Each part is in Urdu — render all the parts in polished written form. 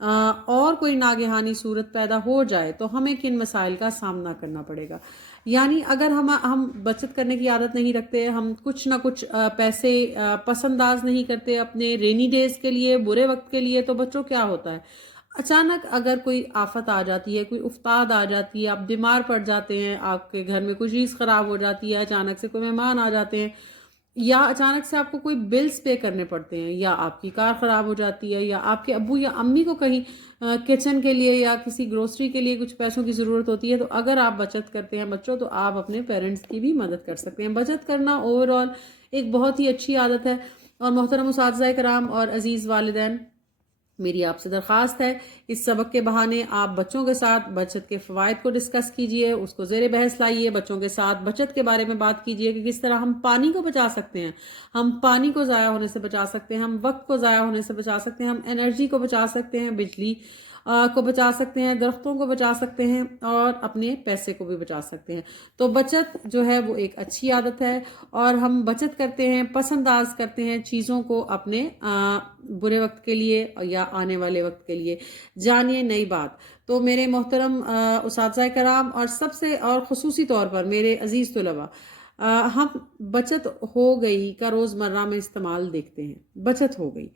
اور کوئی ناگہانی صورت پیدا ہو جائے تو ہمیں کن مسائل کا سامنا کرنا پڑے گا. یعنی اگر ہم بچت کرنے کی عادت نہیں رکھتے، ہم کچھ نہ کچھ پیسے پس انداز نہیں کرتے اپنے رینی ڈیز کے لیے، برے وقت کے لیے، تو بچوں کیا ہوتا ہے، اچانک اگر کوئی آفت آ جاتی ہے، کوئی افتاد آ جاتی ہے، آپ بیمار پڑ جاتے ہیں، آپ کے گھر میں کوئی چیز خراب ہو جاتی ہے، اچانک سے کوئی مہمان آ جاتے ہیں، یا اچانک سے آپ کو کوئی بلز پے کرنے پڑتے ہیں، یا آپ کی کار خراب ہو جاتی ہے، یا آپ کے ابو یا امی کو کہیں کچن کے لیے یا کسی گروسری کے لیے کچھ پیسوں کی ضرورت ہوتی ہے، تو اگر آپ بچت کرتے ہیں بچوں، تو آپ اپنے پیرنٹس کی بھی مدد کر سکتے ہیں. بچت کرنا اوور آل ایک بہت ہی اچھی عادت ہے. اور محترم اساتذہ کرام اور عزیز والدین، میری آپ سے درخواست ہے، اس سبق کے بہانے آپ بچوں کے ساتھ بچت کے فوائد کو ڈسکس کیجئے، اس کو زیر بحث لائیے، بچوں کے ساتھ بچت کے بارے میں بات کیجئے کہ کس طرح ہم پانی کو بچا سکتے ہیں، ہم پانی کو ضائع ہونے سے بچا سکتے ہیں، ہم وقت کو ضائع ہونے سے بچا سکتے ہیں، ہم انرجی کو بچا سکتے ہیں، بجلی کو بچا سکتے ہیں، درختوں کو بچا سکتے ہیں، اور اپنے پیسے کو بھی بچا سکتے ہیں. تو بچت جو ہے وہ ایک اچھی عادت ہے، اور ہم بچت کرتے ہیں، پس انداز کرتے ہیں چیزوں کو اپنے برے وقت کے لیے یا آنے والے وقت کے لیے. جانیے نئی بات. تو میرے محترم اساتذہ کرام، اور سب سے اور خصوصی طور پر میرے عزیز طلباء، ہم بچت ہو گئی کا روزمرہ میں استعمال دیکھتے ہیں. بچت ہو گئی،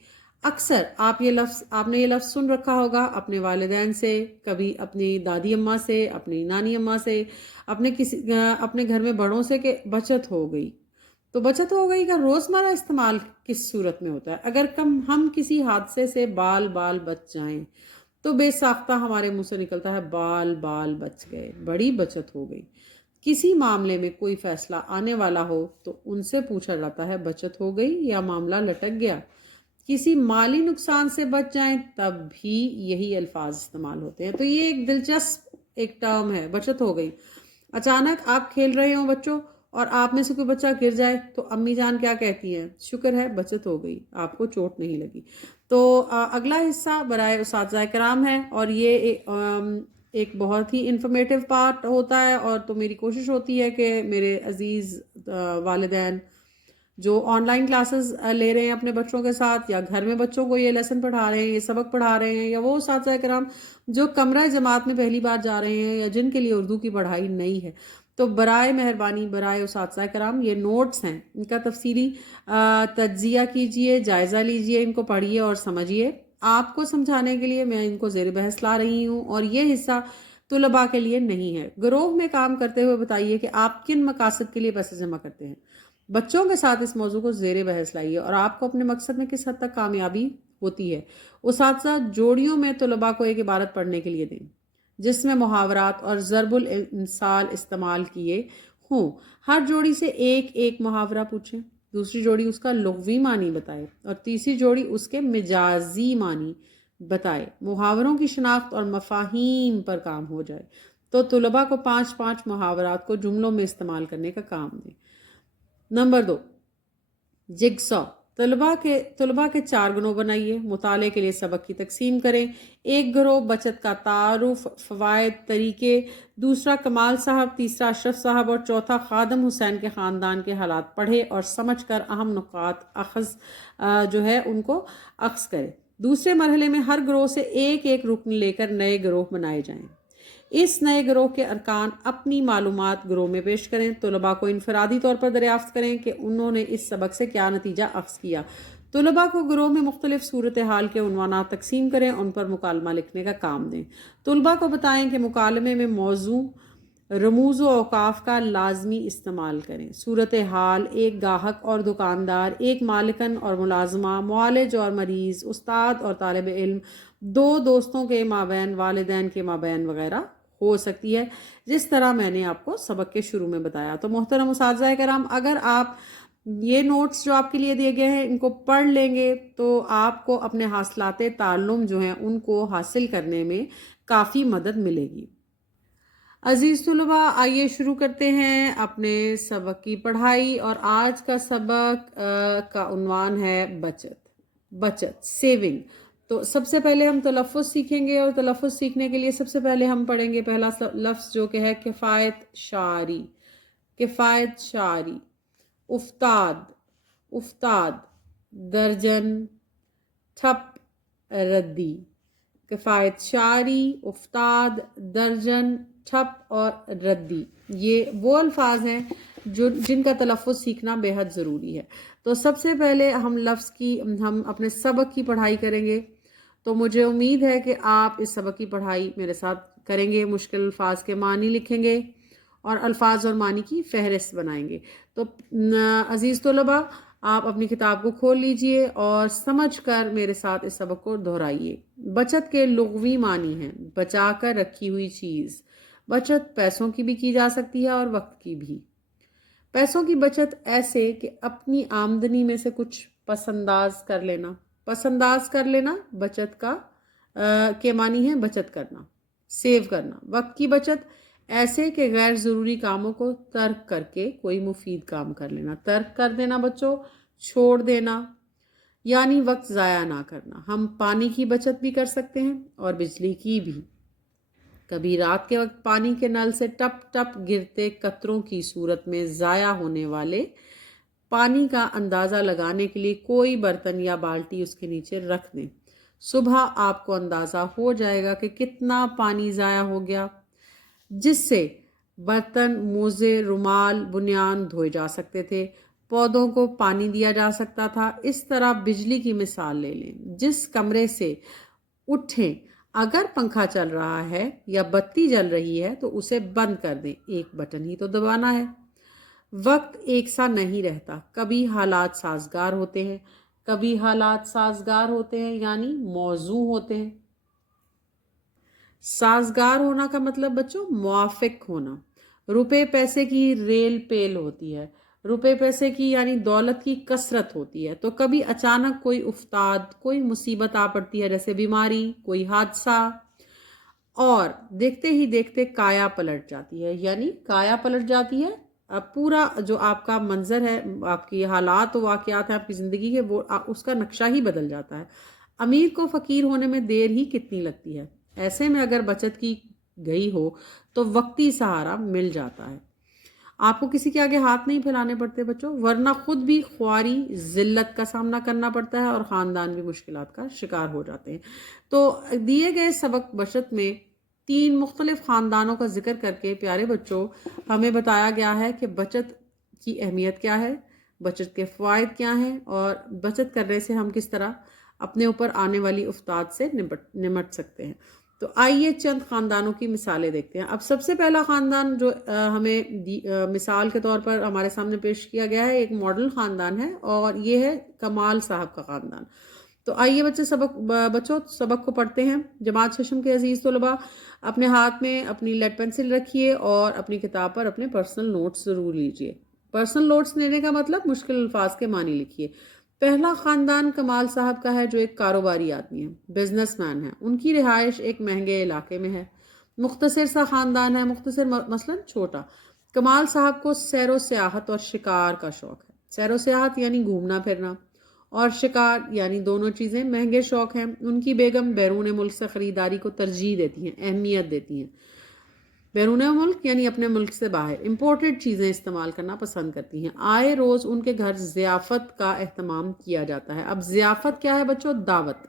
اکثر آپ نے یہ لفظ سن رکھا ہوگا اپنے والدین سے، کبھی اپنی دادی اماں سے، اپنی نانی اماں سے، اپنے گھر میں بڑوں سے، کہ بچت ہو گئی. تو بچت ہو گئی کا روزمرہ استعمال کس صورت میں ہوتا ہے؟ اگر ہم کسی حادثے سے بال بچ جائیں تو بے ساختہ ہمارے منہ سے نکلتا ہے بال بچ گئے، بڑی بچت ہو گئی. کسی معاملے میں کوئی فیصلہ آنے والا ہو تو ان سے پوچھا جاتا ہے بچت ہو گئی یا معاملہ لٹک گیا. کسی مالی نقصان سے بچ جائیں تب بھی یہی الفاظ استعمال ہوتے ہیں. تو یہ ایک دلچسپ ایک ٹرم ہے، بچت ہو گئی. اچانک آپ کھیل رہے ہوں بچوں، اور آپ میں سے کوئی بچہ گر جائے تو امی جان کیا کہتی ہیں؟ شکر ہے بچت ہو گئی، آپ کو چوٹ نہیں لگی. تو اگلا حصہ برائے اساتذہ کرام ہے، اور یہ ایک بہت ہی انفارمیٹیو پارٹ ہوتا ہے. اور تو میری کوشش ہوتی ہے کہ میرے عزیز والدین جو آن لائن کلاسز لے رہے ہیں اپنے بچوں کے ساتھ، یا گھر میں بچوں کو یہ لیسن پڑھا رہے ہیں، یہ سبق پڑھا رہے ہیں، یا وہ اساتذہ کرام جو کمرہ جماعت میں پہلی بار جا رہے ہیں، یا جن کے لیے اردو کی پڑھائی نئی ہے، تو برائے مہربانی، برائے اساتذہ کرام، یہ نوٹس ہیں، ان کا تفصیلی تجزیہ کیجئے، جائزہ لیجئے، ان کو پڑھیے اور سمجھیے. آپ کو سمجھانے کے لیے میں ان کو زیر بحث لا رہی ہوں، اور یہ حصہ طلباء کے لیے نہیں ہے. گروہ میں کام کرتے ہوئے بتائیے کہ آپ کن مقاصد کے لیے پیسے جمع کرتے ہیں. بچوں کے ساتھ اس موضوع کو زیر بحث لائیے، اور آپ کو اپنے مقصد میں کس حد تک کامیابی ہوتی ہے. اساتذہ جوڑیوں میں طلباء کو ایک عبارت پڑھنے کے لیے دیں جس میں محاورات اور ضرب الامثال استعمال کیے ہوں. ہر جوڑی سے ایک محاورہ پوچھیں، دوسری جوڑی اس کا لغوی معنی بتائے، اور تیسری جوڑی اس کے مجازی معنی بتائے. محاوروں کی شناخت اور مفاہیم پر کام ہو جائے تو طلباء کو 5 محاورات کو جملوں میں استعمال کرنے کا کام دیں. نمبر 2، جگسا. طلباء کے 4 گروہ بنائیے، مطالعے کے لیے سبق کی تقسیم کریں. ایک گروہ بچت کا تعارف، فوائد، طریقے، دوسرا کمال صاحب، تیسرا اشرف صاحب، اور چوتھا خادم حسین کے خاندان کے حالات پڑھے اور سمجھ کر اہم نکات ان کو اخذ کرے. دوسرے مرحلے میں ہر گروہ سے ایک رکن لے کر نئے گروہ بنائے جائیں. اس نئے گروہ کے ارکان اپنی معلومات گروہ میں پیش کریں. طلباء کو انفرادی طور پر دریافت کریں کہ انہوں نے اس سبق سے کیا نتیجہ اخذ کیا. طلباء کو گروہ میں مختلف صورتحال کے عنوانات تقسیم کریں، ان پر مکالمہ لکھنے کا کام دیں. طلباء کو بتائیں کہ مکالمے میں موضوع، رموز و اوقاف کا لازمی استعمال کریں. صورتحال: ایک گاہک اور دکاندار، ایک مالکن اور ملازمہ، معالج اور مریض، استاد اور طالب علم، 2 دوستوں کے مابین، والدین کے مابین وغیرہ ہو سکتی ہے، جس طرح میں نے آپ کو سبق کے شروع میں بتایا. تو محترم اساتذہ کرام، اگر آپ یہ نوٹس جو آپ کے لیے دیے گئے ہیں ان کو پڑھ لیں گے تو آپ کو اپنے حاصلات تعلم جو ہیں ان کو حاصل کرنے میں کافی مدد ملے گی. عزیز طلباء، آئیے شروع کرتے ہیں اپنے سبق کی پڑھائی. اور آج کا سبق کا عنوان ہے بچت، سیونگ. تو سب سے پہلے ہم تلفظ سیکھیں گے، اور تلفظ سیکھنے کے لیے سب سے پہلے ہم پڑھیں گے پہلا لفظ جو کہ ہے کفایت شعری. کفایت شعری. افتاد، درجن، ٹھپ ردی، کفایت شعری، افتاد، درجن، ٹھپ اور ردی، یہ وہ الفاظ ہیں جن کا تلفظ سیکھنا بے حد ضروری ہے۔ تو سب سے پہلے ہم اپنے سبق کی پڑھائی کریں گے، تو مجھے امید ہے کہ آپ اس سبق کی پڑھائی میرے ساتھ کریں گے، مشکل الفاظ کے معنی لکھیں گے اور الفاظ اور معنی کی فہرست بنائیں گے۔ تو عزیز طلباء، آپ اپنی کتاب کو کھول لیجئے اور سمجھ کر میرے ساتھ اس سبق کو دہرائیے۔ بچت کے لغوی معنی ہیں بچا کر رکھی ہوئی چیز۔ بچت پیسوں کی بھی کی جا سکتی ہے اور وقت کی بھی۔ پیسوں کی بچت ایسے کہ اپنی آمدنی میں سے کچھ پس انداز کر لینا۔ پس انداز کر لینا بچت کے معنی ہے بچت کرنا، سیو کرنا۔ وقت کی بچت ایسے کہ غیر ضروری کاموں کو ترک کر کے کوئی مفید کام کر لینا۔ ترک کر دینا بچوں، چھوڑ دینا، یعنی وقت ضائع نہ کرنا۔ ہم پانی کی بچت بھی کر سکتے ہیں اور بجلی کی بھی۔ کبھی رات کے وقت پانی کے نل سے ٹپ ٹپ گرتے قطروں کی صورت میں ضائع ہونے والے پانی کا اندازہ لگانے کے لیے کوئی برتن یا بالٹی اس کے نیچے رکھ دیں۔ صبح آپ کو اندازہ ہو جائے گا کہ کتنا پانی ضائع ہو گیا، جس سے برتن، موزے، رومال، بنیان دھوئے جا سکتے تھے، پودوں کو پانی دیا جا سکتا تھا۔ اس طرح بجلی کی مثال لے لیں۔ جس کمرے سے اٹھیں، اگر پنکھا چل رہا ہے یا بتی جل رہی ہے تو اسے بند کر دیں، ایک بٹن ہی تو دبانا ہے۔ وقت ایک سا نہیں رہتا، کبھی حالات سازگار ہوتے ہیں، کبھی حالات سازگار ہوتے ہیں یعنی موزوں ہوتے ہیں۔ سازگار ہونا کا مطلب بچوں موافق ہونا۔ روپے پیسے کی ریل پیل ہوتی ہے، روپے پیسے کی یعنی دولت کی کثرت ہوتی ہے، تو کبھی اچانک کوئی افتاد، کوئی مصیبت آ پڑتی ہے، جیسے بیماری، کوئی حادثہ، اور دیکھتے ہی دیکھتے کایا پلٹ جاتی ہے، یعنی کایا پلٹ جاتی ہے۔ پورا جو آپ کا منظر ہے، آپ کی حالات و واقعات ہیں آپ کی زندگی کے، وہ اس کا نقشہ ہی بدل جاتا ہے۔ امیر کو فقیر ہونے میں دیر ہی کتنی لگتی ہے، ایسے میں اگر بچت کی گئی ہو تو وقتی سہارا مل جاتا ہے۔ آپ کو کسی کے آگے ہاتھ نہیں پھیلانے پڑتے بچوں، ورنہ خود بھی خواری، ذلت کا سامنا کرنا پڑتا ہے اور خاندان بھی مشکلات کا شکار ہو جاتے ہیں۔ تو دیے گئے سبق بچت میں 3 مختلف خاندانوں کا ذکر کر کے پیارے بچوں ہمیں بتایا گیا ہے کہ بچت کی اہمیت کیا ہے، بچت کے فوائد کیا ہیں، اور بچت کرنے سے ہم کس طرح اپنے اوپر آنے والی آفات سے نمٹ سکتے ہیں۔ تو آئیے چند خاندانوں کی مثالیں دیکھتے ہیں۔ اب سب سے پہلا خاندان جو ہمیں مثال کے طور پر ہمارے سامنے پیش کیا گیا ہے، ایک ماڈل خاندان ہے، اور یہ ہے کمال صاحب کا خاندان۔ تو آئیے بچوں سبق کو پڑھتے ہیں۔ جماعت ششم کے عزیز طلباء، اپنے ہاتھ میں اپنی لیڈ پینسل رکھیے اور اپنی کتاب پر اپنے پرسنل نوٹس ضرور لیجیے۔ پرسنل نوٹس لینے کا مطلب مشکل الفاظ کے معنی لکھیے۔ پہلا خاندان کمال صاحب کا ہے، جو ایک کاروباری آدمی ہے، بزنس مین ہے۔ ان کی رہائش ایک مہنگے علاقے میں ہے۔ مختصر سا خاندان ہے، مختصر مثلاً چھوٹا۔ کمال صاحب کو سیر و سیاحت اور شکار کا شوق ہے۔ سیر و سیاحت یعنی گھومنا پھرنا، اور شکار یعنی دونوں چیزیں مہنگے شوق ہیں۔ ان کی بیگم بیرون ملک سے خریداری کو ترجیح دیتی ہیں، اہمیت دیتی ہیں۔ بیرون ملک یعنی اپنے ملک سے باہر امپورٹڈ چیزیں استعمال کرنا پسند کرتی ہیں۔ آئے روز ان کے گھر ضیافت کا اہتمام کیا جاتا ہے۔ اب ضیافت کیا ہے بچوں؟ دعوت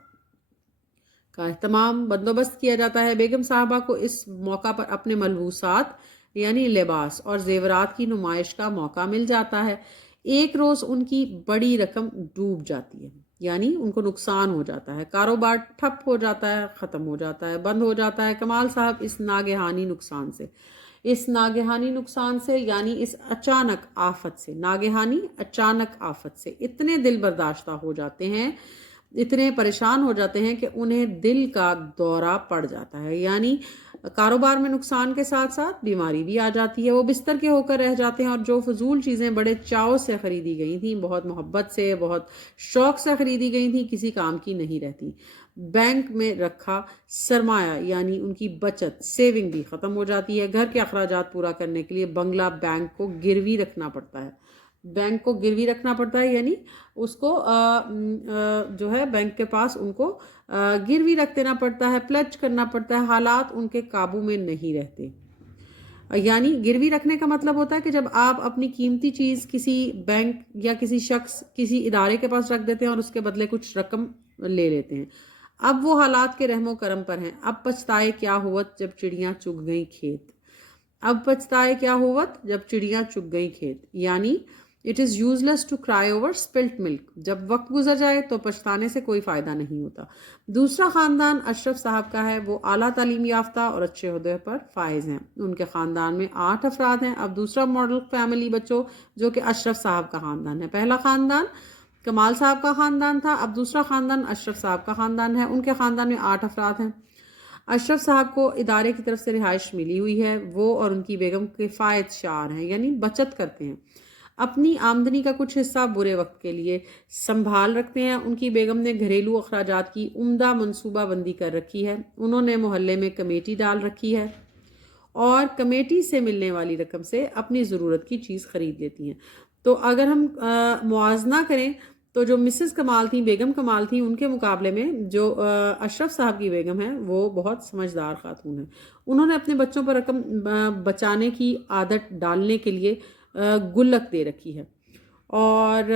کا اہتمام، بندوبست کیا جاتا ہے۔ بیگم صاحبہ کو اس موقع پر اپنے ملبوسات یعنی لباس اور زیورات کی نمائش کا موقع مل جاتا ہے۔ ایک روز ان کی بڑی رقم ڈوب جاتی ہے، یعنی ان کو نقصان ہو جاتا ہے، کاروبار ٹھپ ہو جاتا ہے، ختم ہو جاتا ہے، بند ہو جاتا ہے۔ کمال صاحب اس ناگہانی نقصان سے یعنی اس اچانک آفت سے، ناگہانی اچانک آفت سے اتنے دل برداشتہ ہو جاتے ہیں، اتنے پریشان ہو جاتے ہیں کہ انہیں دل کا دورہ پڑ جاتا ہے، یعنی کاروبار میں نقصان کے ساتھ ساتھ بیماری بھی آ جاتی ہے۔ وہ بستر کے ہو کر رہ جاتے ہیں، اور جو فضول چیزیں بڑے چاؤ سے خریدی گئی تھیں، بہت محبت سے، بہت شوق سے خریدی گئی تھیں، کسی کام کی نہیں رہتی۔ بینک میں رکھا سرمایہ یعنی ان کی بچت، سیونگ بھی ختم ہو جاتی ہے۔ گھر کے اخراجات پورا کرنے کے لیے بنگلہ بینک کو گروی رکھنا پڑتا ہے۔ بینک کو گروی رکھنا پڑتا ہے یعنی اس کو جو ہے بینک کے پاس ان کو گروی رکھ دینا پڑتا ہے، پلیج کرنا پڑتا ہے۔ حالات ان کے قابو میں نہیں رہتے، یعنی گروی رکھنے کا مطلب ہوتا ہے کہ جب آپ اپنی قیمتی چیز کسی بینک یا کسی شخص، کسی ادارے کے پاس رکھ دیتے ہیں اور اس کے بدلے کچھ رقم لے لیتے ہیں۔ اب وہ حالات کے رحم و کرم پر ہیں، اب پچھتائے کیا ہوت جب چڑیاں چگ گئیں کھیت، اب پچھتائے کیا ہوت جب چڑیاں چگ گئیں کھیت، یعنی it is useless to cry over spilt milk, جب وقت گزر جائے تو پچھتانے سے کوئی فائدہ نہیں ہوتا۔ دوسرا خاندان اشرف صاحب کا ہے، وہ اعلیٰ تعلیم یافتہ اور اچھے عہدے پر فائز ہیں، ان کے خاندان میں 8 افراد ہیں۔ اب دوسرا ماڈل فیملی بچوں جو کہ اشرف صاحب کا خاندان ہے، پہلا خاندان کمال صاحب کا خاندان تھا، اب دوسرا خاندان اشرف صاحب کا خاندان ہے، ان کے خاندان میں 8 افراد ہیں۔ اشرف صاحب کو ادارے کی طرف سے رہائش ملی ہوئی ہے، وہ اور ان کی بیگم کفایت شعار ہیں، یعنی بچت کرتے ہیں، اپنی آمدنی کا کچھ حصہ برے وقت کے لیے سنبھال رکھتے ہیں۔ ان کی بیگم نے گھریلو اخراجات کی عمدہ منصوبہ بندی کر رکھی ہے، انہوں نے محلے میں کمیٹی ڈال رکھی ہے اور کمیٹی سے ملنے والی رقم سے اپنی ضرورت کی چیز خرید لیتی ہیں۔ تو اگر ہم موازنہ کریں تو جو مسز کمال تھیں، بیگم کمال تھیں، ان کے مقابلے میں جو اشرف صاحب کی بیگم ہیں وہ بہت سمجھدار خاتون ہیں، انہوں نے اپنے بچوں پر رقم بچانے کی عادت ڈالنے کے لیے گلک دے رکھی ہے، اور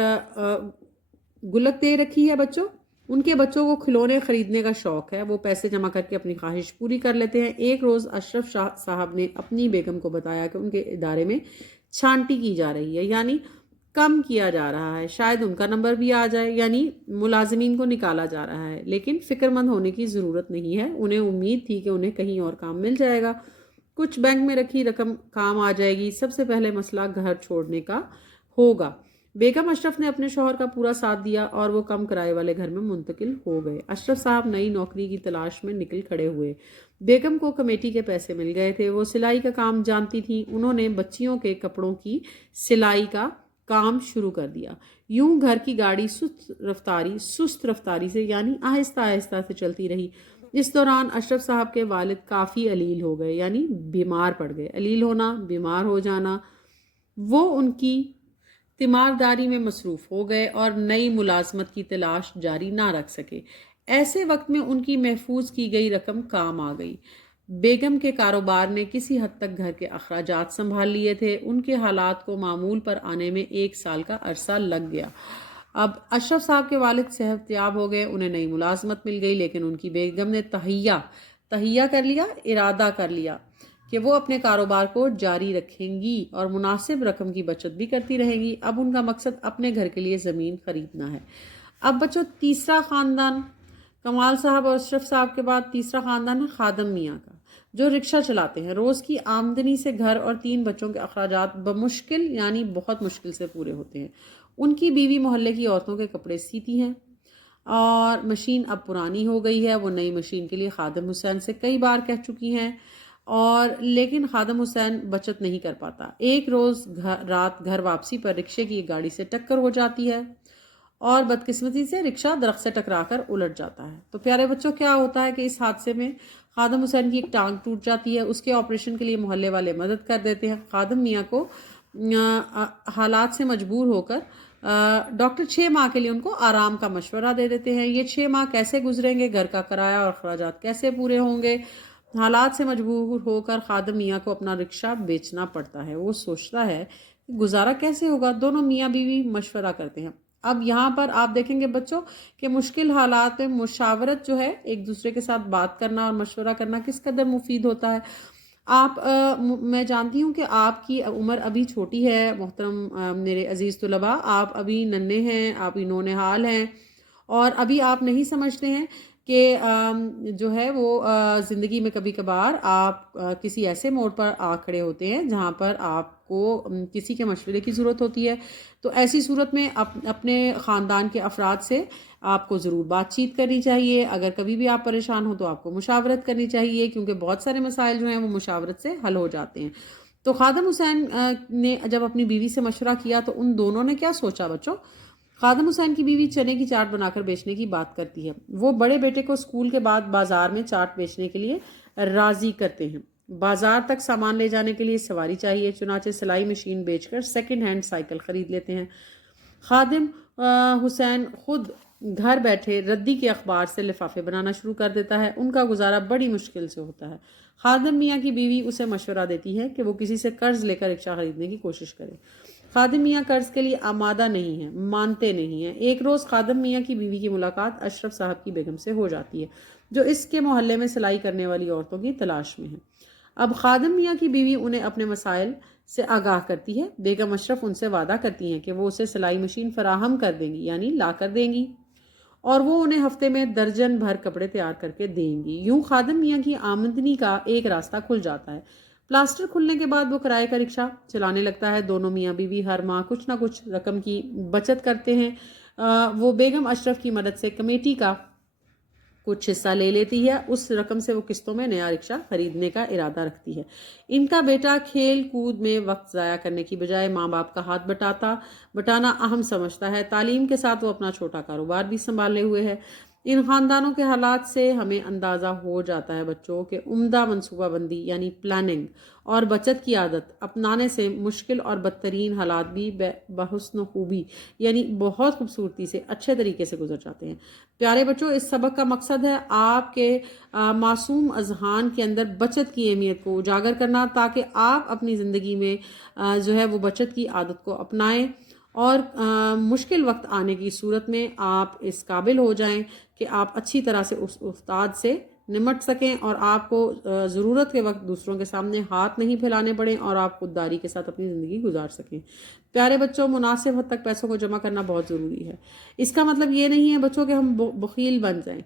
گلک دے رکھی ہے بچوں، ان کے بچوں کو کھلونے خریدنے کا شوق ہے، وہ پیسے جمع کر کے اپنی خواہش پوری کر لیتے ہیں۔ ایک روز اشرف صاحب نے اپنی بیگم کو بتایا کہ ان کے ادارے میں چھانٹی کی جا رہی ہے، یعنی کم کیا جا رہا ہے، شاید ان کا نمبر بھی آ جائے، یعنی ملازمین کو نکالا جا رہا ہے، لیکن فکر مند ہونے کی ضرورت نہیں ہے، انہیں امید تھی کہ انہیں کہیں اور کام مل جائے گا، کچھ بینک میں رکھی رقم کام آ جائے گی، سب سے پہلے مسئلہ گھر چھوڑنے کا ہوگا۔ بیگم اشرف نے اپنے شوہر کا پورا ساتھ دیا اور وہ کم کرائے والے گھر میں منتقل ہو گئے۔ اشرف صاحب نئی نوکری کی تلاش میں نکل کھڑے ہوئے، بیگم کو کمیٹی کے پیسے مل گئے تھے، وہ سلائی کا کام جانتی تھی، انہوں نے بچیوں کے کپڑوں کی سلائی کا کام شروع کر دیا۔ یوں گھر کی گاڑی سست رفتاری سے یعنی آہستہ آہستہ سے چلتی رہی۔ اس دوران اشرف صاحب کے والد کافی علیل ہو گئے، یعنی بیمار پڑ گئے۔ علیل ہونا، بیمار ہو جانا، وہ ان کی تیمارداری میں مصروف ہو گئے اور نئی ملازمت کی تلاش جاری نہ رکھ سکے۔ ایسے وقت میں ان کی محفوظ کی گئی رقم کام آ گئی۔ بیگم کے کاروبار نے کسی حد تک گھر کے اخراجات سنبھال لیے تھے، ان کے حالات کو معمول پر آنے میں 1 سال کا عرصہ لگ گیا۔ اب اشرف صاحب کے والد صحت یاب ہو گئے، انہیں نئی ملازمت مل گئی، لیکن ان کی بیگم نے تہیہ کر لیا، ارادہ کر لیا کہ وہ اپنے کاروبار کو جاری رکھیں گی اور مناسب رقم کی بچت بھی کرتی رہیں گی۔ اب ان کا مقصد اپنے گھر کے لیے زمین خریدنا ہے۔ اب بچوں، تیسرا خاندان کمال صاحب اور اشرف صاحب کے بعد تیسرا خاندان ہے خادم میاں کا، جو رکشہ چلاتے ہیں۔ روز کی آمدنی سے گھر اور 3 بچوں کے اخراجات بمشکل یعنی بہت مشکل سے پورے ہوتے ہیں۔ ان کی بیوی محلے کی عورتوں کے کپڑے سیتی ہیں اور مشین اب پرانی ہو گئی ہے، وہ نئی مشین کے لیے خادم حسین سے کئی بار کہہ چکی ہیں، اور لیکن خادم حسین بچت نہیں کر پاتا۔ ایک روز رات گھر واپسی پر رکشے کی ایک گاڑی سے ٹکر ہو جاتی ہے اور بدقسمتی سے رکشہ درخت سے ٹکرا کر الٹ جاتا ہے۔ تو پیارے بچوں، کیا ہوتا ہے کہ اس حادثے میں خادم حسین کی ایک ٹانگ ٹوٹ جاتی ہے، اس کے آپریشن کے لیے محلے والے مدد کر دیتے ہیں۔ خادم میاں کو حالات سے مجبور ہو کر ڈاکٹر 6 ماہ کے لیے ان کو آرام کا مشورہ دے دیتے ہیں۔ یہ 6 ماہ کیسے گزریں گے، گھر کا کرایہ اور اخراجات کیسے پورے ہوں گے؟ حالات سے مجبور ہو کر خادم میاں کو اپنا رکشہ بیچنا پڑتا ہے۔ وہ سوچتا ہے کہ گزارا کیسے ہوگا، دونوں میاں بیوی مشورہ کرتے ہیں۔ اب یہاں پر آپ دیکھیں گے بچوں کہ مشکل حالات میں مشاورت جو ہے، ایک دوسرے کے ساتھ بات کرنا اور مشورہ کرنا کس قدر مفید ہوتا ہے۔ میں جانتی ہوں کہ آپ کی عمر ابھی چھوٹی ہے محترم میرے عزیز طلباء، آپ ابھی ننھے ہیں، آپ نونہال ہیں، اور ابھی آپ نہیں سمجھتے ہیں کہ جو ہے وہ زندگی میں کبھی کبھار آپ کسی ایسے موڑ پر آ کھڑے ہوتے ہیں جہاں پر آپ کو کسی کے مشورے کی ضرورت ہوتی ہے۔ تو ایسی صورت میں اپنے خاندان کے افراد سے آپ کو ضرور بات چیت کرنی چاہیے۔ اگر کبھی بھی آپ پریشان ہوں تو آپ کو مشاورت کرنی چاہیے، کیونکہ بہت سارے مسائل جو ہیں وہ مشاورت سے حل ہو جاتے ہیں۔ تو خادم حسین نے جب اپنی بیوی سے مشورہ کیا تو ان دونوں نے کیا سوچا بچوں؟ خادم حسین کی بیوی چنے کی چاٹ بنا کر بیچنے کی بات کرتی ہے، وہ بڑے بیٹے کو اسکول کے بعد بازار میں چاٹ بیچنے کے لیے راضی کرتے ہیں۔ بازار تک سامان لے جانے کے لیے سواری چاہیے، چنانچہ سلائی مشین بیچ کر سیکنڈ ہینڈ سائیکل خرید لیتے ہیں۔ خادم حسین خود گھر بیٹھے ردی کے اخبار سے لفافے بنانا شروع کر دیتا ہے، ان کا گزارا بڑی مشکل سے ہوتا ہے۔ خادم میاں کی بیوی اسے مشورہ دیتی ہے کہ وہ کسی سے قرض لے کر رکشہ خریدنے کی کوشش کرے۔ خادم میاں قرض کے لیے آمادہ نہیں ہیں، مانتے نہیں ہیں۔ ایک روز خادم میاں کی بیوی کی ملاقات اشرف صاحب کی بیگم سے ہو جاتی ہے، جو اس کے محلے میں سلائی کرنے والی عورتوں کی تلاش میں ہے۔ اب خادم میاں کی بیوی انہیں اپنے مسائل سے آگاہ کرتی ہے۔ بیگم اشرف ان سے وعدہ کرتی ہیں کہ وہ اسے سلائی مشین فراہم کر دیں گی، یعنی لا کر دیں گی، اور وہ انہیں ہفتے میں درجن بھر کپڑے تیار کر کے دیں گی۔ یوں خادم میاں کی آمدنی کا ایک راستہ کھل جاتا ہے۔ پلاسٹر کھلنے کے بعد وہ کرائے کا رکشہ چلانے لگتا ہے۔ دونوں میاں بیوی ہر ماہ کچھ نہ کچھ رقم کی بچت کرتے ہیں۔ وہ بیگم اشرف کی مدد سے کمیٹی کا کچھ حصہ لے لیتی ہے۔ اس رقم سے وہ قسطوں میں نیا رکشہ خریدنے کا ارادہ رکھتی ہے۔ ان کا بیٹا کھیل کود میں وقت ضائع کرنے کی بجائے ماں باپ کا ہاتھ بٹانا اہم سمجھتا ہے۔ تعلیم کے ساتھ وہ اپنا چھوٹا کاروبار بھی سنبھالے ہوئے ہے۔ ان خاندانوں کے حالات سے ہمیں اندازہ ہو جاتا ہے بچوں کہ عمدہ منصوبہ بندی یعنی پلاننگ اور بچت کی عادت اپنانے سے مشکل اور بدترین حالات بھی بحسن خوبی یعنی بہت خوبصورتی سے اچھے طریقے سے گزر جاتے ہیں۔ پیارے بچوں، اس سبق کا مقصد ہے آپ کے معصوم اذہان کے اندر بچت کی اہمیت کو اجاگر کرنا، تاکہ آپ اپنی زندگی میں جو ہے وہ بچت کی عادت کو اپنائیں اور مشکل وقت آنے کی صورت میں آپ اس قابل ہو جائیں کہ آپ اچھی طرح سے اس افتاد سے نمٹ سکیں اور آپ کو ضرورت کے وقت دوسروں کے سامنے ہاتھ نہیں پھیلانے پڑیں اور آپ خودداری کے ساتھ اپنی زندگی گزار سکیں۔ پیارے بچوں، مناسب حد تک پیسوں کو جمع کرنا بہت ضروری ہے۔ اس کا مطلب یہ نہیں ہے بچوں کہ ہم بخیل بن جائیں۔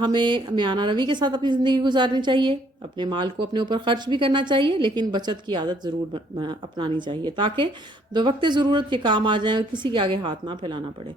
ہمیں میانہ روی کے ساتھ اپنی زندگی گزارنی چاہیے، اپنے مال کو اپنے اوپر خرچ بھی کرنا چاہیے، لیکن بچت کی عادت ضرور اپنانی چاہیے تاکہ بوقت ضرورت کے کام آ جائیں اور کسی کے آگے ہاتھ نہ پھیلانا پڑے۔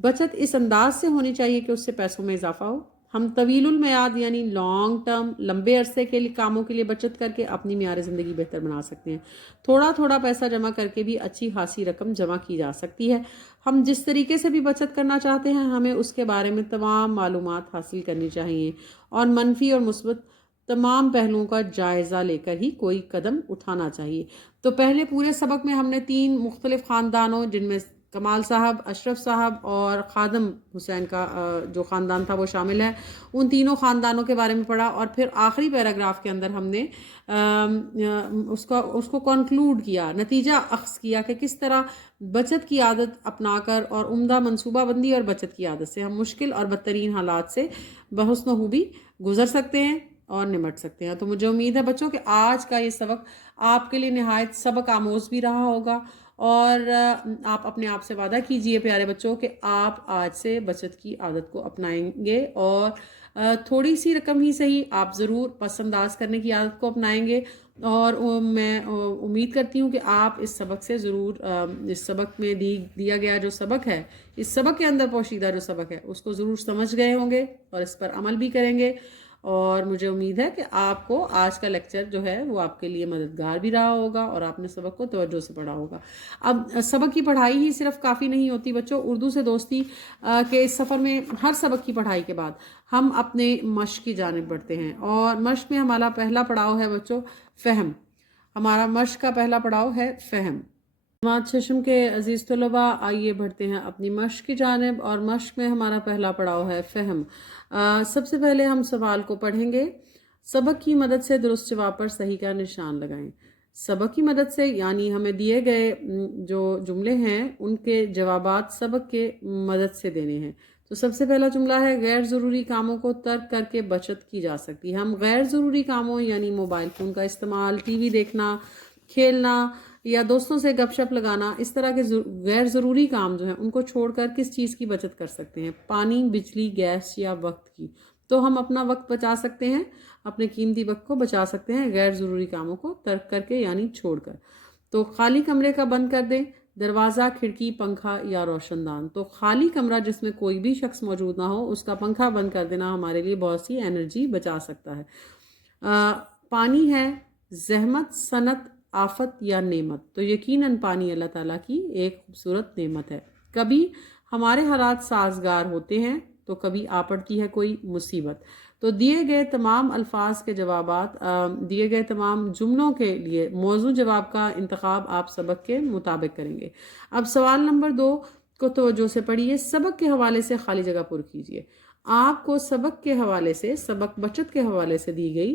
بچت اس انداز سے ہونی چاہیے کہ اس سے پیسوں میں اضافہ ہو۔ ہم طویل المیعاد یعنی لانگ ٹرم، لمبے عرصے کے کاموں کے لیے بچت کر کے اپنی معیار زندگی بہتر بنا سکتے ہیں۔ تھوڑا تھوڑا پیسہ جمع کر کے بھی اچھی خاصی رقم جمع کی جا سکتی ہے۔ ہم جس طریقے سے بھی بچت کرنا چاہتے ہیں ہمیں اس کے بارے میں تمام معلومات حاصل کرنی چاہیے اور منفی اور مثبت تمام پہلوؤں کا جائزہ لے کر ہی کوئی قدم اٹھانا چاہیے۔ تو پہلے پورے سبق میں ہم نے 3 مختلف خاندانوں، جن میں کمال صاحب، اشرف صاحب اور خادم حسین کا جو خاندان تھا وہ شامل ہے، ان تینوں خاندانوں کے بارے میں پڑھا، اور پھر آخری پیراگراف کے اندر ہم نے اس کو کنکلوڈ کیا، نتیجہ اخذ کیا کہ کس طرح بچت کی عادت اپنا کر اور عمدہ منصوبہ بندی اور بچت کی عادت سے ہم مشکل اور بدترین حالات سے بحسن خوبی گزر سکتے ہیں اور نمٹ سکتے ہیں۔ تو مجھے امید ہے بچوں کہ آج کا یہ سبق آپ کے لیے نہایت سبق آموز بھی رہا ہوگا، اور آپ اپنے آپ سے وعدہ کیجئے پیارے بچوں کہ آپ آج سے بچت کی عادت کو اپنائیں گے، اور تھوڑی سی رقم ہی صحیح آپ ضرور پس انداز کرنے کی عادت کو اپنائیں گے۔ اور میں امید کرتی ہوں کہ آپ اس سبق سے ضرور اس سبق میں دیا گیا جو سبق ہے، اس سبق کے اندر پوشیدہ جو سبق ہے اس کو ضرور سمجھ گئے ہوں گے اور اس پر عمل بھی کریں گے۔ اور مجھے امید ہے کہ آپ کو آج کا لیکچر جو ہے وہ آپ کے لیے مددگار بھی رہا ہوگا اور آپ نے سبق کو توجہ سے پڑھا ہوگا۔ اب سبق کی پڑھائی ہی صرف کافی نہیں ہوتی بچوں، اردو سے دوستی کے اس سفر میں ہر سبق کی پڑھائی کے بعد ہم اپنے مشق کی جانب بڑھتے ہیں، اور مشق میں ہمارا پہلا پڑاؤ ہے بچوں فہم۔ ہمارا مشق کا پہلا پڑاؤ ہے فہم۔ جماعت ششم کے عزیز طلباء، آئیے بڑھتے ہیں اپنی مشق کی جانب، اور مشق میں ہمارا پہلا پڑاؤ ہے فہم۔ سب سے پہلے ہم سوال کو پڑھیں گے۔ سبق کی مدد سے درست جواب پر صحیح کا نشان لگائیں۔ سبق کی مدد سے یعنی ہمیں دیے گئے جو جملے ہیں ان کے جوابات سبق کے مدد سے دینے ہیں۔ تو سب سے پہلا جملہ ہے غیر ضروری کاموں کو ترک کر کے بچت کی جا سکتی ہے۔ ہم غیر ضروری کاموں یعنی موبائل فون کا استعمال، ٹی وی دیکھنا، کھیلنا یا دوستوں سے گپ شپ لگانا، اس طرح کے غیر ضروری کام جو ہیں ان کو چھوڑ کر کس چیز کی بچت کر سکتے ہیں؟ پانی، بجلی، گیس یا وقت کی۔ تو ہم اپنا وقت بچا سکتے ہیں، اپنے قیمتی وقت کو بچا سکتے ہیں غیر ضروری کاموں کو ترک کر کے یعنی چھوڑ کر۔ تو خالی کمرے کا بند کر دیں، دروازہ، کھڑکی، پنکھا یا روشن دان۔ تو خالی کمرہ جس میں کوئی بھی شخص موجود نہ ہو اس کا پنکھا بند کر دینا ہمارے لیے بہت سی انرجی بچا سکتا ہے۔ پانی ہے زحمت، صنعت، آفت یا نعمت؟ تو یقیناً پانی اللہ تعالیٰ کی ایک خوبصورت نعمت ہے۔ کبھی ہمارے حالات سازگار ہوتے ہیں تو کبھی آ پڑتی ہے کوئی مصیبت۔ تو دیے گئے تمام الفاظ کے جوابات، دیے گئے تمام جملوں کے لیے موزوں جواب کا انتخاب آپ سبق کے مطابق کریں گے۔ اب سوال نمبر 2 کو توجہ سے پڑھیے۔ سبق کے حوالے سے خالی جگہ پر کیجیے۔ آپ کو سبق کے حوالے سے، سبق بچت کے حوالے سے دی گئی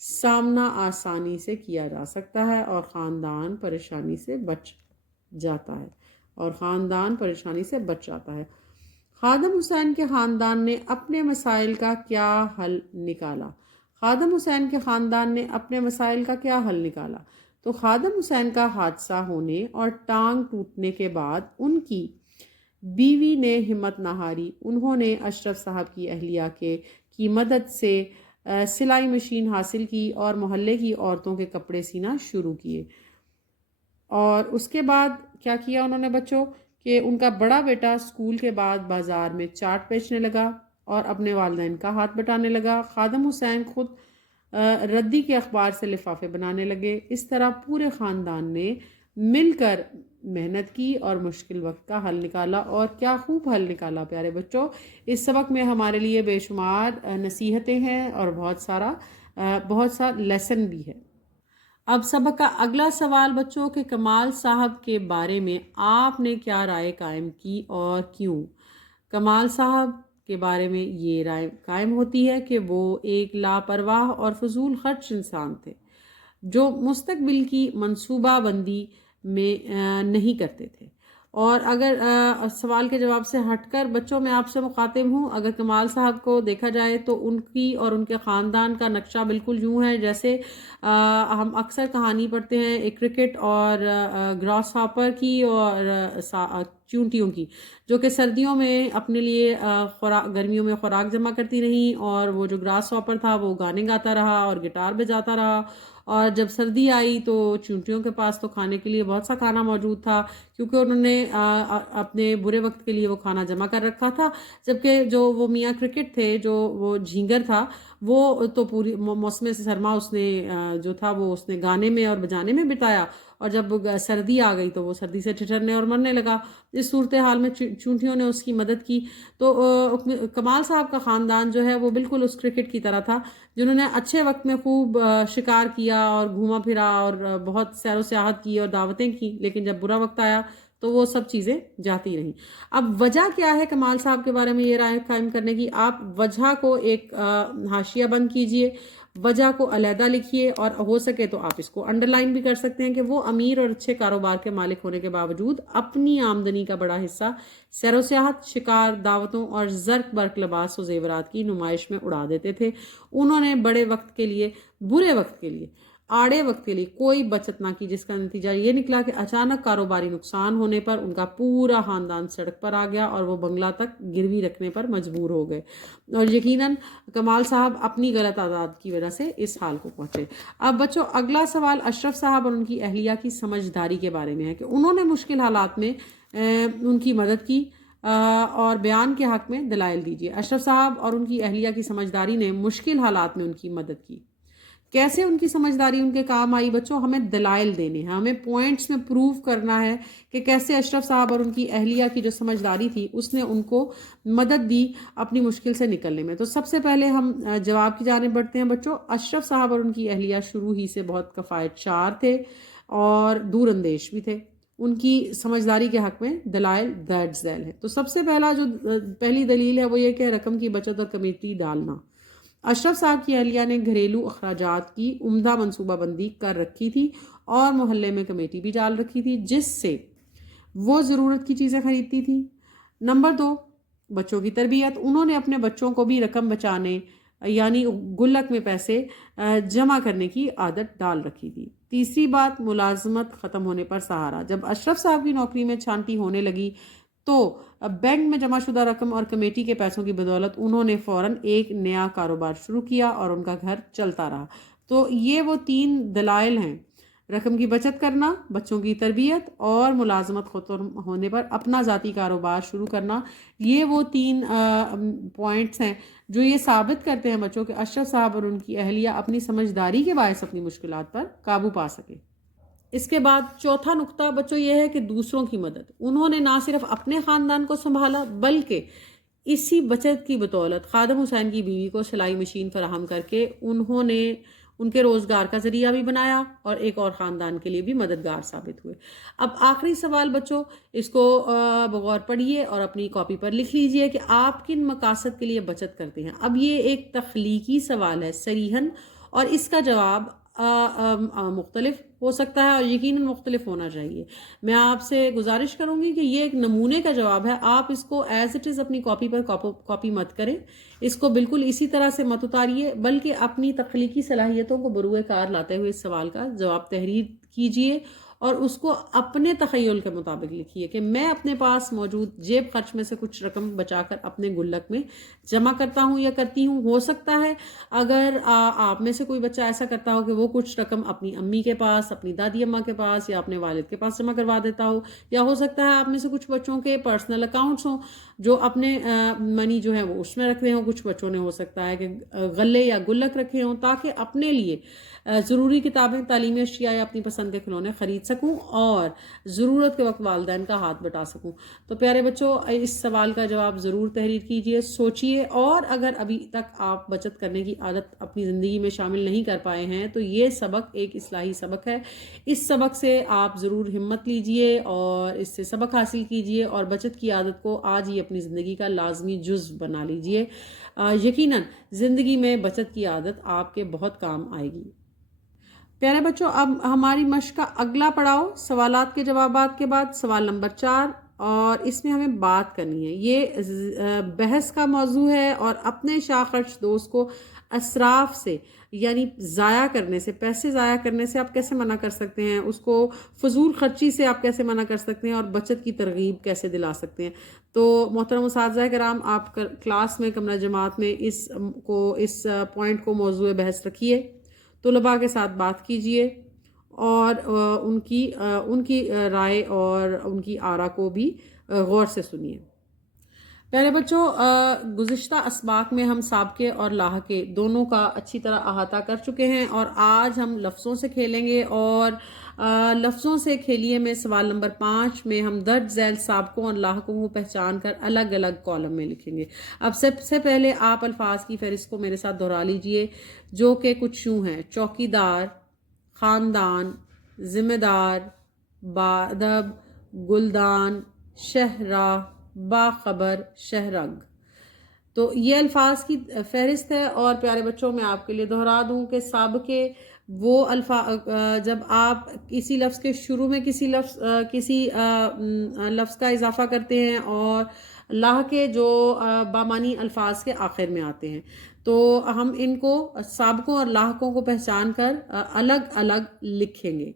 سامنا آسانی سے کیا جا سکتا ہے اور خاندان پریشانی سے بچ جاتا ہے خادم حسین کے خاندان نے اپنے مسائل کا کیا حل نکالا؟ خادم حسین کے خاندان نے اپنے مسائل کا کیا حل نکالا؟ تو خادم حسین کا حادثہ ہونے اور ٹانگ ٹوٹنے کے بعد ان کی بیوی نے ہمت نہ ہاری. انہوں نے اشرف صاحب کی اہلیہ کی مدد سے سلائی مشین حاصل کی اور محلے کی عورتوں کے کپڑے سینا شروع کیے. اور اس کے بعد کیا کیا انہوں نے بچوں کہ ان کا بڑا بیٹا اسکول کے بعد بازار میں چاٹ بیچنے لگا اور اپنے والدین کا ہاتھ بٹانے لگا. خادم حسین خود ردی کے اخبار سے لفافے بنانے لگے. اس طرح پورے خاندان نے مل کر محنت کی اور مشکل وقت کا حل نکالا. اور کیا خوب حل نکالا پیارے بچوں. اس سبق میں ہمارے لیے بے شمار نصیحتیں ہیں اور بہت سا لیسن بھی ہے. اب سبق کا اگلا سوال بچوں کہ کمال صاحب کے بارے میں آپ نے کیا رائے قائم کی اور کیوں؟ کمال صاحب کے بارے میں یہ رائے قائم ہوتی ہے کہ وہ ایک لاپرواہ اور فضول خرچ انسان تھے جو مستقبل کی منصوبہ بندی میں نہیں کرتے تھے. اور اگر سوال کے جواب سے ہٹ کر بچوں میں آپ سے مخاطب ہوں، اگر کمال صاحب کو دیکھا جائے تو ان کی اور ان کے خاندان کا نقشہ بالکل یوں ہے جیسے ہم اکثر کہانی پڑھتے ہیں ایک کرکٹ اور گراس ہاپر کی اور چونٹیوں کی، جو کہ سردیوں میں اپنے لیے گرمیوں میں خوراک جمع کرتی رہیں، اور وہ جو گراس ہاپر تھا وہ گانے گاتا رہا اور گٹار بجاتا رہا. اور جب سردی آئی تو چونٹیوں کے پاس تو کھانے کے لیے بہت سا کھانا موجود تھا، کیونکہ انہوں نے اپنے برے وقت کے لیے وہ کھانا جمع کر رکھا تھا. جبکہ جو وہ میاں کرکٹ تھے، جو وہ جھینگر تھا، وہ تو پوری موسم سرما اس نے جو تھا وہ اس نے گانے میں اور بجانے میں بتایا، اور جب سردی آ گئی تو وہ سردی سے ٹھٹرنے اور مرنے لگا. اس صورتحال میں چونٹیوں نے اس کی مدد کی. تو کمال صاحب کا خاندان جو ہے وہ بالکل اس کرکٹ کی طرح تھا، جنہوں نے اچھے وقت میں خوب شکار کیا اور گھوما پھرا اور بہت سیر و سیاحت کی اور دعوتیں کی، لیکن جب برا وقت آیا تو وہ سب چیزیں جاتی رہیں. اب وجہ کیا ہے کمال صاحب کے بارے میں یہ رائے قائم کرنے کی؟ آپ وجہ کو ایک حاشیہ بند کیجئے، وجہ کو علیحدہ لکھیے، اور ہو سکے تو آپ اس کو انڈر لائن بھی کر سکتے ہیں کہ وہ امیر اور اچھے کاروبار کے مالک ہونے کے باوجود اپنی آمدنی کا بڑا حصہ سیر و سیاحت، شکار، دعوتوں اور زرق برق لباس و زیورات کی نمائش میں اڑا دیتے تھے. انہوں نے بڑے وقت کے لیے، برے وقت کے لیے، آڑے وقت کے لیے کوئی بچت نہ کی، جس کا نتیجہ یہ نکلا کہ اچانک کاروباری نقصان ہونے پر ان کا پورا خاندان سڑک پر آ گیا اور وہ بنگلہ تک گروی رکھنے پر مجبور ہو گئے. اور یقیناً کمال صاحب اپنی غلط عادات کی وجہ سے اس حال کو پہنچے. اب بچوں اگلا سوال اشرف صاحب اور ان کی اہلیہ کی سمجھداری کے بارے میں ہے کہ انہوں نے مشکل حالات میں ان کی مدد کی، اور بیان کے حق میں دلائل دیجیے. اشرف صاحب اور ان کی اہلیہ کی سمجھداری نے مشکل حالات میں ان کی مدد کی. کیسے ان کی سمجھداری ان کے کام آئی بچوں؟ ہمیں دلائل دینے ہیں، ہمیں پوائنٹس میں پروف کرنا ہے کہ کیسے اشرف صاحب اور ان کی اہلیہ کی جو سمجھداری تھی اس نے ان کو مدد دی اپنی مشکل سے نکلنے میں. تو سب سے پہلے ہم جواب کی جانب بڑھتے ہیں بچوں. اشرف صاحب اور ان کی اہلیہ شروع ہی سے بہت کفایت شار تھے اور دور اندیش بھی تھے. ان کی سمجھداری کے حق میں دلائل درج ذیل ہے. تو سب سے پہلی دلیل ہے وہ یہ کہ رقم کی بچت اور کمیٹی ڈالنا. اشرف صاحب کی اہلیہ نے گھریلو اخراجات کی عمدہ منصوبہ بندی کر رکھی تھی اور محلے میں کمیٹی بھی ڈال رکھی تھی جس سے وہ ضرورت کی چیزیں خریدتی تھی. نمبر 2، بچوں کی تربیت. انہوں نے اپنے بچوں کو بھی رقم بچانے یعنی گلک میں پیسے جمع کرنے کی عادت ڈال رکھی تھی. تیسری بات، ملازمت ختم ہونے پر سہارا. جب اشرف صاحب کی نوکری میں چھانٹی ہونے لگی تو بینک میں جمع شدہ رقم اور کمیٹی کے پیسوں کی بدولت انہوں نے فوراً ایک نیا کاروبار شروع کیا اور ان کا گھر چلتا رہا. تو یہ وہ 3 دلائل ہیں: رقم کی بچت کرنا، بچوں کی تربیت، اور ملازمت ختم ہونے پر اپنا ذاتی کاروبار شروع کرنا. یہ وہ 3 پوائنٹس ہیں جو یہ ثابت کرتے ہیں بچوں کہ اشرف صاحب اور ان کی اہلیہ اپنی سمجھداری کے باعث اپنی مشکلات پر قابو پا سکے. اس کے بعد چوتھا نقطہ بچوں یہ ہے کہ دوسروں کی مدد. انہوں نے نہ صرف اپنے خاندان کو سنبھالا بلکہ اسی بچت کی بدولت خادم حسین کی بیوی کو سلائی مشین فراہم کر کے انہوں نے ان کے روزگار کا ذریعہ بھی بنایا اور ایک اور خاندان کے لیے بھی مددگار ثابت ہوئے. اب آخری سوال بچوں، اس کو بغور پڑھیے اور اپنی کاپی پر لکھ لیجئے کہ آپ کن مقاصد کے لیے بچت کرتے ہیں. اب یہ ایک تخلیقی سوال ہے، صریحاً اور اس کا جواب مختلف ہو سکتا ہے اور یقیناً مختلف ہونا چاہیے. میں آپ سے گزارش کروں گی کہ یہ ایک نمونے کا جواب ہے، آپ اس کو ایز اٹ از اپنی کاپی پر کاپی مت کریں، اس کو بالکل اسی طرح سے مت اتاریے، بلکہ اپنی تخلیقی صلاحیتوں کو بروئے کار لاتے ہوئے اس سوال کا جواب تحریر کیجئے اور اس کو اپنے تخیل کے مطابق لکھیے کہ میں اپنے پاس موجود جیب خرچ میں سے کچھ رقم بچا کر اپنے گلک میں جمع کرتا ہوں یا کرتی ہوں. ہو سکتا ہے اگر آپ میں سے کوئی بچہ ایسا کرتا ہو کہ وہ کچھ رقم اپنی امی کے پاس، اپنی دادی اماں کے پاس یا اپنے والد کے پاس جمع کروا دیتا ہو، یا ہو سکتا ہے آپ میں سے کچھ بچوں کے پرسنل اکاؤنٹس ہوں جو اپنے منی جو ہے وہ اس میں رکھتے ہوں. کچھ بچوں نے ہو سکتا ہے کہ غلے یا گلک رکھے ہوں تاکہ اپنے لیے ضروری کتابیں، تعلیمی اشیاء یا اپنی پسند کے کھلونے خرید سکوں اور ضرورت کے وقت والدین کا ہاتھ بٹا سکوں. تو پیارے بچوں، اس سوال کا جواب ضرور تحریر کیجئے، سوچئے، اور اگر ابھی تک آپ بچت کرنے کی عادت اپنی زندگی میں شامل نہیں کر پائے ہیں تو یہ سبق ایک اصلاحی سبق ہے. اس سبق سے آپ ضرور ہمت لیجئے اور اس سے سبق حاصل کیجئے اور بچت کی عادت کو آج ہی اپنی زندگی کا لازمی جزو بنا لیجئے. یقیناً زندگی میں بچت کی عادت آپ کے بہت کام آئے گی. پیارے بچوں، اب ہماری مشق کا اگلا پڑاؤ سوالات کے جوابات کے بعد سوال نمبر 4، اور اس میں ہمیں بات کرنی ہے. یہ بحث کا موضوع ہے اور اپنے شاخرچ دوست کو اسراف سے یعنی ضائع کرنے سے، پیسے ضائع کرنے سے آپ کیسے منع کر سکتے ہیں، اس کو فضول خرچی سے آپ کیسے منع کر سکتے ہیں اور بچت کی ترغیب کیسے دلا سکتے ہیں. تو محترم اساتذہ کرام، آپ کلاس میں کمرہ جماعت میں اس پوائنٹ کو موضوع بحث رکھیے، طلباء کے ساتھ بات کیجئے اور ان کی رائے اور ان کی آرا کو بھی غور سے سنیے. پیارے بچوں، گزشتہ اسباق میں ہم سابقے اور لاحقے دونوں کا اچھی طرح احاطہ کر چکے ہیں اور آج ہم لفظوں سے کھیلیں گے. اور لفظوں سے کھیلیے میں سوال نمبر 5 میں ہم درج ذیل سابقوں اور لاحقوں کو پہچان کر الگ الگ کالم میں لکھیں گے. اب سب سے پہلے آپ الفاظ کی فہرست کو میرے ساتھ دہرا لیجئے، جو کہ کچھ یوں ہیں: چوکیدار، خاندان، ذمہ دار، باادب، گلدان، شہراہ، باخبر، شہرگ. تو یہ الفاظ کی فہرست ہے. اور پیارے بچوں، میں آپ کے لیے دہرا دوں کہ سابقے وہ الفاظ جب آپ کسی لفظ کے شروع میں کسی لفظ کا اضافہ کرتے ہیں، اور لاحقے جو بامانی الفاظ کے آخر میں آتے ہیں، تو ہم ان کو سابقوں اور لاحقوں کو پہچان کر الگ الگ لکھیں گے.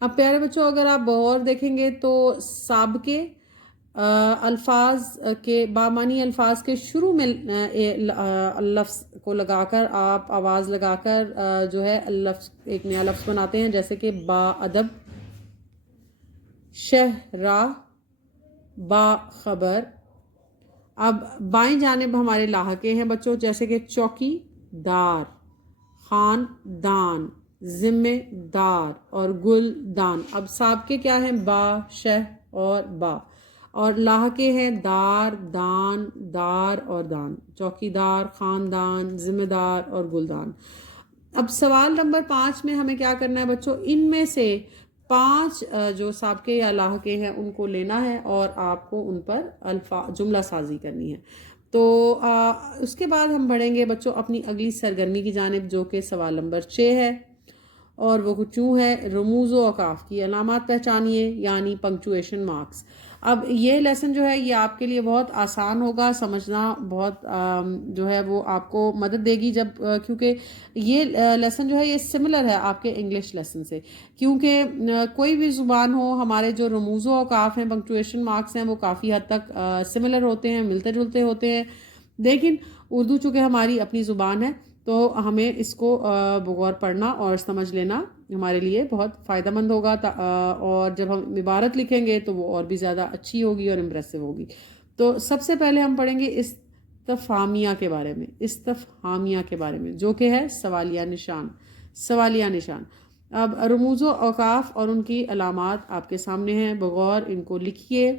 اب پیارے بچوں، اگر آپ بغور دیکھیں گے تو سابقے الفاظ کے بامانی الفاظ کے شروع میں لفظ کو لگا کر آپ آواز لگا کر جو ہے لفظ ایک نیا لفظ بناتے ہیں، جیسے کہ با ادب، شہراہ، باخبر. اب بائیں جانب ہمارے لاحقے ہیں بچوں، جیسے کہ چوکی دار، خاندان، ذمہ دار اور گلدان. اب سابقے کیا ہیں؟ با، شہ اور با، اور لاحقے ہیں دار، دان، دار اور دان. چوکیدار، خاندان، ذمہ دار اور گلدان. اب سوال نمبر 5 میں ہمیں کیا کرنا ہے بچوں؟ ان میں سے 5 جو سابقے یا لاحقے ہیں ان کو لینا ہے اور آپ کو ان پر جملہ سازی کرنی ہے. تو اس کے بعد ہم بڑھیں گے بچوں اپنی اگلی سرگرمی کی جانب، جو کہ سوال نمبر 6 ہے، اور وہ کچھ یوں ہے: رموز و اوقاف کی علامات پہچانیے، یعنی پنکچویشن مارکس. اب یہ لیسن جو ہے یہ آپ کے لیے بہت آسان ہوگا، سمجھنا بہت جو ہے وہ آپ کو مدد دے گی، جب کیونکہ یہ لیسن جو ہے یہ سملر ہے آپ کے انگلش لیسن سے. کیونکہ کوئی بھی زبان ہو، ہمارے جو رموز و اوقاف ہیں، پنکچویشن مارکس ہیں، وہ کافی حد تک سملر ہوتے ہیں، ملتے جلتے ہوتے ہیں. لیکن اردو چونکہ ہماری اپنی زبان ہے تو ہمیں اس کو بغور پڑھنا اور سمجھ لینا ہمارے لیے بہت فائدہ مند ہوگا، اور جب ہم عبارت لکھیں گے تو وہ اور بھی زیادہ اچھی ہوگی اور امپریسو ہوگی. تو سب سے پہلے ہم پڑھیں گے استفہامیہ کے بارے میں، استفہامیہ کے بارے میں، جو کہ ہے سوالیہ نشان. سوالیہ نشان. اب رموز و اوقاف اور ان کی علامات آپ کے سامنے ہیں، بغور ان کو لکھیے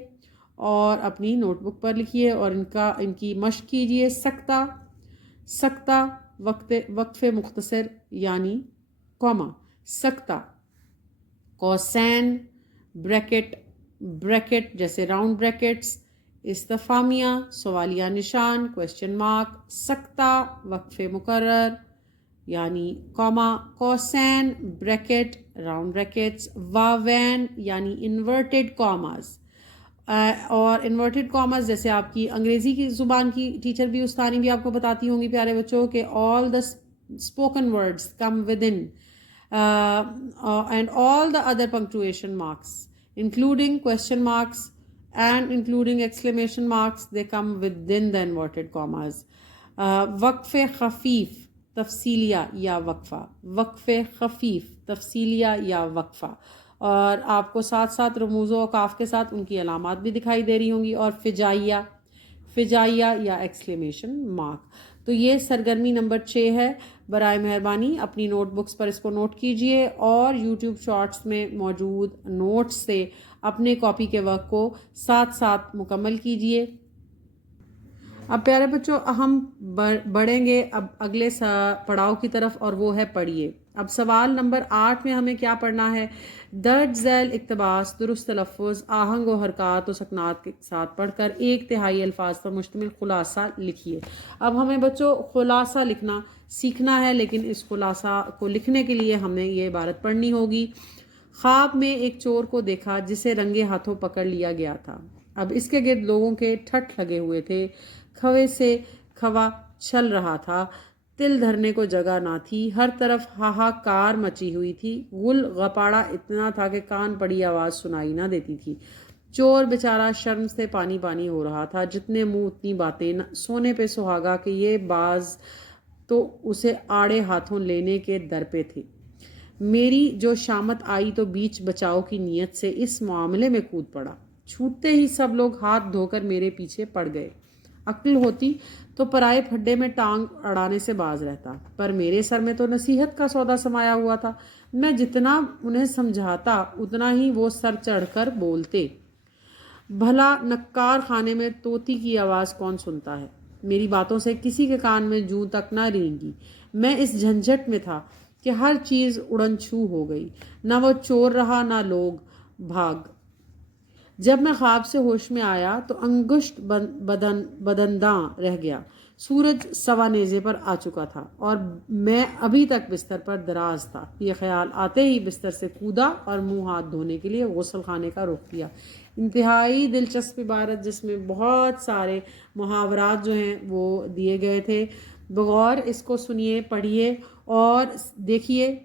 اور اپنی نوٹ بک پر لکھیے اور ان کی مشق کیجیے. سکتہ، سکتہ وقف مختصر یعنی کوما. سکتہ. کوسین، بریکٹ، بریکٹ جیسے راؤنڈ بریکٹس. استفہامیہ، سوالیہ نشان، کویسچن مارک. سکتہ، وقف مقرر. یعنی کاما، کوسین بریکٹ راؤنڈ بریکٹس، واوین یعنی انورٹڈ کاماز، اور انورٹڈ کاماز جیسے آپ کی انگریزی کی زبان کی ٹیچر بھی استانی بھی آپ کو بتاتی ہوں گی پیارے بچوں کہ all the spoken words come with in and all the other punctuation marks including question marks and including exclamation marks, they come within the inverted commas. وقف خفیف تفصیلیہ یا وقفہ، وقف خفیف تفصیلیہ یا وقفہ، اور آپ کو ساتھ ساتھ رموز و اوقاف کے ساتھ ان کی علامات بھی دکھائی دے رہی ہوں گی، اور فجائیہ، فجائیہ یا ایکسکلیمیشن مارک۔ تو یہ سرگرمی نمبر 6 ہے۔ برائے مہربانی اپنی نوٹ بکس پر اس کو نوٹ کیجئے اور یوٹیوب شارٹس میں موجود نوٹس سے اپنے کاپی کے ورک کو ساتھ ساتھ مکمل کیجئے۔ اب پیارے بچوں ہم بڑھیں گے اب اگلے پڑاؤ کی طرف، اور وہ ہے پڑھیے۔ اب سوال نمبر 8 میں ہمیں کیا پڑھنا ہے؟ درج ذیل اقتباس درست تلفظ، آہنگ و حرکات و سکنات کے ساتھ پڑھ کر 1/3 الفاظ پر مشتمل خلاصہ لکھیے۔ اب ہمیں بچوں خلاصہ لکھنا سیکھنا ہے، لیکن اس خلاصہ کو لکھنے کے لیے ہمیں یہ عبارت پڑھنی ہوگی۔ خواب میں ایک چور کو دیکھا جسے رنگے ہاتھوں پکڑ لیا گیا تھا۔ اب اس کے گرد لوگوں کے ٹھٹ لگے ہوئے تھے، کھوے سے کھوا چل رہا تھا، تل دھرنے کو جگہ نہ تھی، ہر طرف ہاہاکار مچی ہوئی تھی، غل غپاڑا اتنا تھا کہ کان پڑی آواز سنائی نہ دیتی تھی۔ چور بیچارہ شرم سے پانی پانی ہو رہا تھا، جتنے منہ اتنی باتیں، سونے پہ سہاگا کہ یہ باز تو اسے آڑے ہاتھوں لینے کے در پہ تھے۔ میری جو شامت آئی تو بیچ بچاؤ کی نیت سے اس معاملے میں کود پڑا، چھوٹتے ہی سب لوگ ہاتھ دھو کر میرے پیچھے پڑ گئے۔ عقل ہوتی تو پرائے پھڈے میں ٹانگ اڑانے سے باز رہتا، پر میرے سر میں تو نصیحت کا سودا سمایا ہوا تھا۔ میں جتنا انہیں سمجھاتا اتنا ہی وہ سر چڑھ کر بولتے۔ بھلا نکار خانے میں طوطی کی آواز کون سنتا ہے؟ میری باتوں سے کسی کے کان میں جوں تک نہ رینگی۔ میں اس جھنجھٹ میں تھا کہ ہر چیز اڑن چھو ہو گئی، نہ وہ چور رہا نہ لوگ بھاگ۔ جب میں خواب سے ہوش میں آیا تو انگشت بدنداں رہ گیا، سورج سوا نیزے پر آ چکا تھا اور میں ابھی تک بستر پر دراز تھا۔ یہ خیال آتے ہی بستر سے کودا اور منہ ہاتھ دھونے کے لیے غسل خانے کا رخ کیا۔ انتہائی دلچسپ عبارت جس میں بہت سارے محاورات جو ہیں وہ دیے گئے تھے۔ بغور اس کو سنیے، پڑھیے اور دیکھیے۔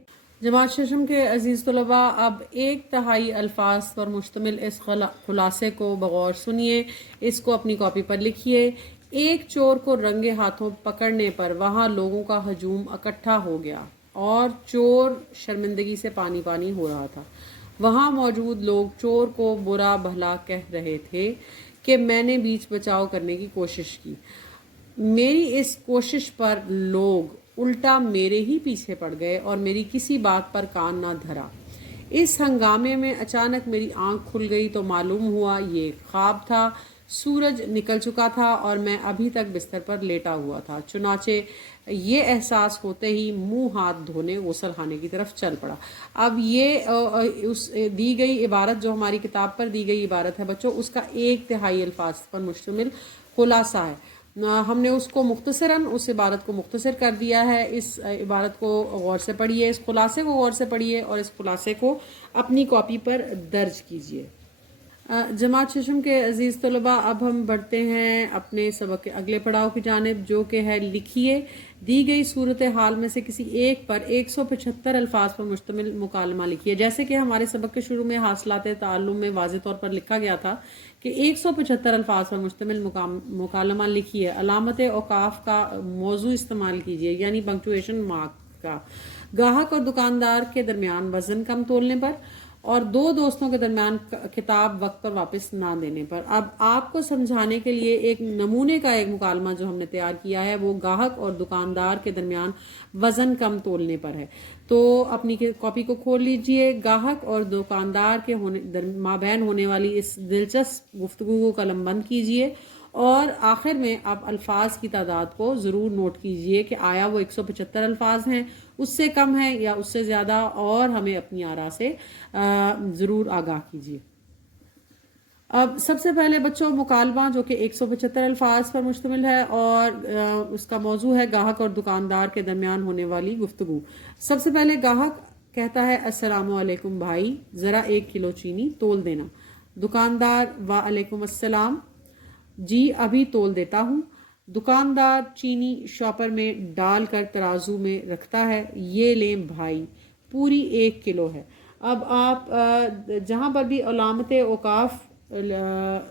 جماعت ششم کے عزیز طلباء، اب 1/3 الفاظ پر مشتمل اس خلاصے کو بغور سنیے، اس کو اپنی کاپی پر لکھیے۔ ایک چور کو رنگے ہاتھوں پکڑنے پر وہاں لوگوں کا ہجوم اکٹھا ہو گیا اور چور شرمندگی سے پانی پانی ہو رہا تھا۔ وہاں موجود لوگ چور کو برا بھلا کہہ رہے تھے کہ میں نے بیچ بچاؤ کرنے کی کوشش کی۔ میری اس کوشش پر لوگ الٹا میرے ہی پیچھے پڑ گئے اور میری کسی بات پر کان نہ دھرا۔ اس ہنگامے میں اچانک میری آنکھ کھل گئی تو معلوم ہوا یہ خواب تھا۔ سورج نکل چکا تھا اور میں ابھی تک بستر پر لیٹا ہوا تھا۔ چنانچہ یہ احساس ہوتے ہی منہ ہاتھ دھونے غسل خانے کی طرف چل پڑا۔ اب یہ اس دی گئی عبارت جو ہماری کتاب پر دی گئی عبارت ہے بچوں، اس کا 1/3 الفاظ پر مشتمل خلاصہ ہے۔ ہم نے اس کو مختصراً اس عبارت کو مختصر کر دیا ہے۔ اس عبارت کو غور سے پڑھیے، اس خلاصے کو غور سے پڑھیے اور اس خلاصے کو اپنی کاپی پر درج کیجیے۔ جماعت ششم کے عزیز طلباء، اب ہم بڑھتے ہیں اپنے سبق کے اگلے پڑاؤ کی جانب، جو کہ ہے لکھیے دی گئی صورتحال میں سے کسی ایک پر 175 الفاظ پر مشتمل مکالمہ لکھیے۔ جیسے کہ ہمارے سبق کے شروع میں حاصلات تعلم میں واضح طور پر لکھا گیا تھا کہ 175 الفاظ پر مشتمل مکالمہ لکھیے۔ علامت اوقاف کا موضوع استعمال کیجیے، یعنی پنکچویشن مارک کا۔ گاہک اور دکاندار کے درمیان وزن کم تولنے پر، اور دو دوستوں کے درمیان کتاب وقت پر واپس نہ دینے پر۔ اب آپ کو سمجھانے کے لیے ایک نمونے کا ایک مکالمہ جو ہم نے تیار کیا ہے وہ گاہک اور دکاندار کے درمیان وزن کم تولنے پر ہے۔ تو اپنی کاپی کو کھول لیجئے، گاہک اور دکاندار کے مابین ہونے والی اس دلچسپ گفتگو کو قلم بند کیجئے اور آخر میں آپ الفاظ کی تعداد کو ضرور نوٹ کیجئے کہ آیا وہ 175 الفاظ ہیں، اس سے کم ہے یا اس سے زیادہ، اور ہمیں اپنی آراء سے ضرور آگاہ کیجئے۔ اب سب سے پہلے بچوں مکالمہ جو کہ 175 الفاظ پر مشتمل ہے اور اس کا موضوع ہے گاہک اور دکاندار کے درمیان ہونے والی گفتگو۔ سب سے پہلے گاہک کہتا ہے السلام علیکم بھائی، ذرا 1 کلو چینی تول دینا۔ دکاندار وعلیکم السلام، جی ابھی تول دیتا ہوں۔ دکاندار چینی شاپر میں ڈال کر ترازو میں رکھتا ہے، یہ لیں بھائی، پوری 1 کلو ہے۔ اب آپ جہاں پر بھی علامت اوقاف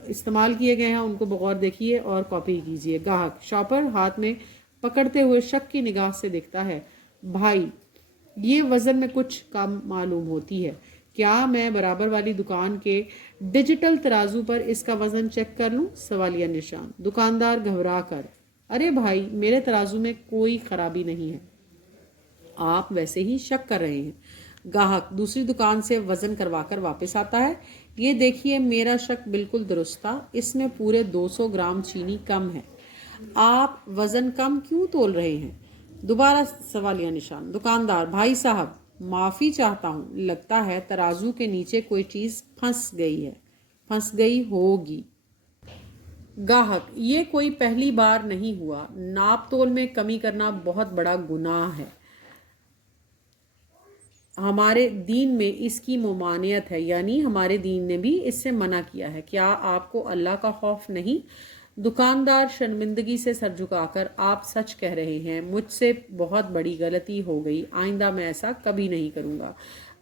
استعمال کیے گئے ہیں ان کو بغور دیکھیے اور کاپی کیجیے۔ گاہک شاپر ہاتھ میں پکڑتے ہوئے شک کی نگاہ سے دیکھتا ہے، بھائی یہ وزن میں کچھ کم معلوم ہوتی ہے، کیا میں برابر والی دکان کے ڈیجیٹل ترازو پر اس کا وزن چیک کر لوں؟ سوالیہ نشان۔ دکاندار گھبرا کر، ارے بھائی میرے ترازو میں کوئی خرابی نہیں ہے، آپ ویسے ہی شک کر رہے ہیں۔ گاہک دوسری دکان سے وزن کروا کر واپس آتا ہے، یہ دیکھیے میرا شک بالکل درست تھا، اس میں پورے 200 گرام چینی کم ہے، آپ وزن کم کیوں تول رہے ہیں؟ دوبارہ سوالیہ نشان۔ دکاندار، بھائی صاحب معافی چاہتا ہوں، لگتا ہے ترازو کے نیچے کوئی چیز پھنس گئی ہوگی۔ گاہک، یہ کوئی پہلی بار نہیں ہوا، ناپ تول میں کمی کرنا بہت بڑا گناہ ہے، ہمارے دین میں اس کی ممانعت ہے، یعنی ہمارے دین نے بھی اس سے منع کیا ہے، کیا آپ کو اللہ کا خوف نہیں؟ دکاندار شرمندگی سے سر جھکا کر، آپ سچ کہہ رہے ہیں، مجھ سے بہت بڑی غلطی ہو گئی، آئندہ میں ایسا کبھی نہیں کروں گا۔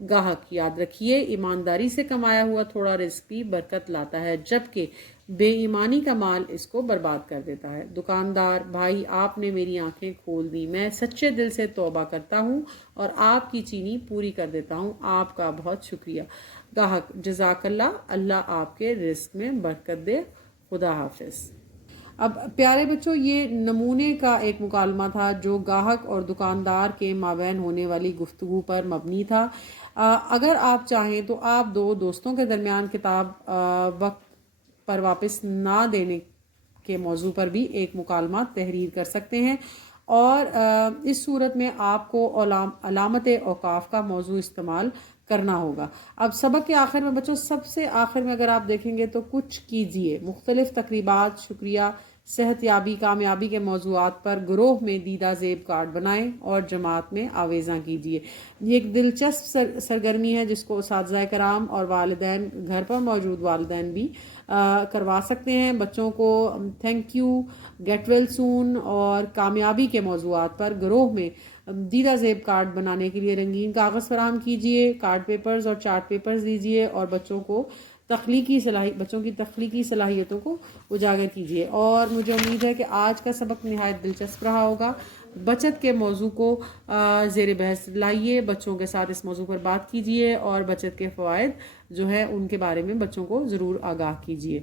گاہک، یاد رکھیے ایمانداری سے کمایا ہوا تھوڑا رزق بھی برکت لاتا ہے، جبکہ بے ایمانی کا مال اس کو برباد کر دیتا ہے۔ دکاندار، بھائی آپ نے میری آنکھیں کھول دی، میں سچے دل سے توبہ کرتا ہوں اور آپ کی چینی پوری کر دیتا ہوں، آپ کا بہت شکریہ۔ گاہک، جزاک اللہ، اللہ آپ کے رزق میں برکت دے، خدا حافظ۔ اب پیارے بچوں، یہ نمونے کا ایک مکالمہ تھا جو گاہک اور دکاندار کے مابین ہونے والی گفتگو پر مبنی تھا۔ اگر آپ چاہیں تو آپ دو دوستوں کے درمیان کتاب وقت پر واپس نہ دینے کے موضوع پر بھی ایک مکالمہ تحریر کر سکتے ہیں، اور اس صورت میں آپ کو علامت اوقاف کا موضوع استعمال کرنا ہوگا۔ اب سبق کے آخر میں بچوں، سب سے آخر میں اگر آپ دیکھیں گے تو کچھ کیجئے، مختلف تقریبات، شکریہ، صحت یابی، کامیابی کے موضوعات پر گروہ میں دیدہ زیب کارڈ بنائیں اور جماعت میں آویزاں کیجئے۔ یہ ایک دلچسپ سرگرمی ہے جس کو اساتذہ کرام اور والدین، گھر پر موجود والدین بھی کروا سکتے ہیں۔ بچوں کو تھینک یو، گیٹ ویل سون اور کامیابی کے موضوعات پر گروہ میں دیدہ زیب کارڈ بنانے کے لیے رنگین کاغذ فراہم کیجیے، کارڈ پیپرز اور چارٹ پیپرز دیجیے اور بچوں کی تخلیقی صلاحیتوں کو اجاگر کیجیے۔ اور مجھے امید ہے کہ آج کا سبق نہایت دلچسپ رہا ہوگا۔ بچت کے موضوع کو زیر بحث لائیے، بچوں کے ساتھ اس موضوع پر بات کیجیے اور بچت کے فوائد جو ہے ان کے بارے میں بچوں کو ضرور آگاہ کیجیے۔